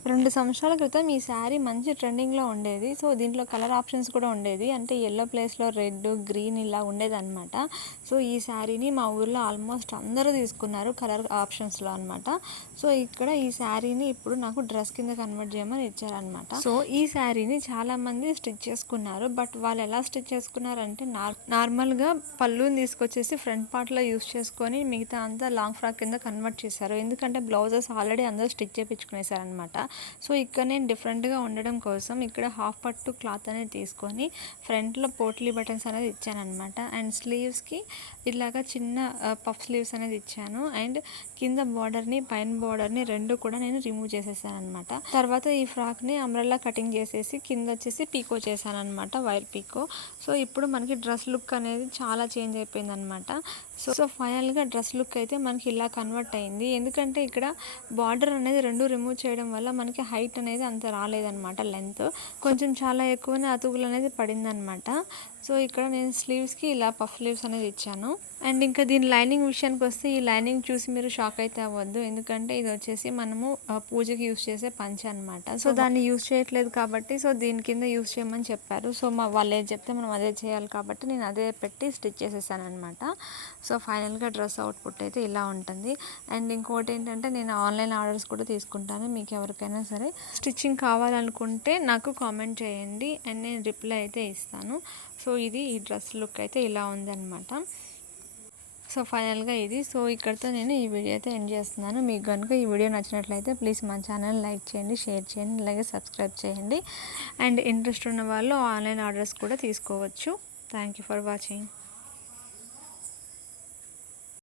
2 సంవత్సరాల క్రితం ఈ శారీ మంచి ట్రెండింగ్‌లో ఉండేది. సో, దీంట్లో కలర్ ఆప్షన్స్ కూడా ఉండేది. అంటే యెల్లో ప్లేస్‌లో రెడ్, గ్రీన్ ఇలా ఉండేదనమాట. సో, ఈ శారీని మా ఊర్లో ఆల్మోస్ట్ అందరూ తీసుకున్నారు కలర్ ఆప్షన్స్‌లో అనమాట. సో, ఇక్కడ ఈ శారీని ఇప్పుడు నాకు డ్రెస్ కింద కన్వర్ట్ చేయమని ఇచ్చారనమాట. సో, ఈ శారీని చాలామంది స్టిచ్ చేసుకున్నారు. బట్ వాళ్ళు ఎలా స్టిచ్ చేసుకున్నారంటే నార్మల్‌గా పళ్ళుని తీసుకొచ్చేసి ఫ్రంట్ పార్ట్‌లో యూజ్ చేసుకొని మిగతా అంతా లాంగ్ ఫ్రాక్ కింద కన్వర్ట్ చేశారు. ఎందుకంటే బ్లౌజెస్ ఆల్రెడీ అందరూ స్టిచ్ చేపించుకునేసారనమాట. సో, ఇక్కడ నేను డిఫరెంట్‌గా ఉండడం కోసం ఇక్కడ హాఫ్ పట్టు క్లాత్ అనేది తీసుకొని ఫ్రంట్‌లో పోట్లీ బటన్స్ అనేది ఇచ్చాననమాట. అండ్ స్లీవ్స్‌కి ఇలాగా చిన్న పఫ్ స్లీవ్స్ అనేది ఇచ్చాను. అండ్ కింద బార్డర్‌ని, పైన బార్డర్‌ని 2 కూడా నేను రిమూవ్ చేసేసాననమాట. తర్వాత ఈ ఫ్రాక్‌ని అంబ్రెల్లా కటింగ్ చేసేసి కింద వచ్చేసి పీకో చేశాననమాట, వైర్ పీకో. సో, ఇప్పుడు మనకి డ్రెస్ లుక్ అనేది చాలా చేంజ్ అయిపోయిందనమాట. సో, ఫైనల్‌గా డ్రెస్ లుక్ అయితే మనకి ఇలా కన్వర్ట్ అయింది. ఎందుకంటే ఇక్కడ బార్డర్ అనేది 2 రిమూవ్ చేయడం వల్ల మనకి హైట్ అనేది అంత రాలేదనమాట, లెంత్. కొంచెం చాలా ఎక్కువనే అతుకులు అనేది పడిందనమాట. సో, ఇక్కడ నేను స్లీవ్స్‌కి ఇలా పఫ్ స్లీవ్స్ అనేది ఇచ్చాను. అండ్ ఇంకా దీని లైనింగ్ విషయానికి వస్తే ఈ లైనింగ్ చూసి మీరు షాక్ అయితే అవ్వద్దు. ఎందుకంటే ఇది వచ్చేసి మనము పూజకి యూజ్ చేసే పంచ అనమాట. సో, దాన్ని యూజ్ చేయట్లేదు కాబట్టి సో, దీని కింద యూజ్ చేయమని చెప్పారు. సో, వాళ్ళు ఏది చెప్తే మనం అదే చేయాలి కాబట్టి నేను అదే పెట్టి స్టిచ్ చేసేసాను అనమాట. సో, ఫైనల్‌గా డ్రెస్ అవుట్పుట్ అయితే ఇలా ఉంటుంది. అండ్ ఇంకోటి ఏంటంటే నేను ఆన్లైన్ ఆర్డర్స్ కూడా తీసుకుంటాను. మీకు ఎవరికైనా సరే స్టిచ్చింగ్ కావాలనుకుంటే నాకు కామెంట్ చేయండి అండ్ నేను రిప్లై అయితే ఇస్తాను. సో, ఇది ఈ డ్రెస్ లుక్ అయితే ఇలా ఉందన్నమాట. సో, ఫైనల్‌గా ఇది. సో, ఇక్కడితో నేను ఈ వీడియో అయితే ఎండ్ చేస్తున్నాను. మీకు కనుక ఈ వీడియో నచ్చినట్లయితే ప్లీజ్ మన ఛానల్ లైక్ చేయండి, షేర్ చేయండి, అలాగే సబ్స్క్రైబ్ చేయండి. అండ్ ఇంట్రెస్ట్ ఉన్న వాళ్ళు ఆన్లైన్ ఆర్డర్స్ కూడా తీసుకోవచ్చు. Thank you for watching.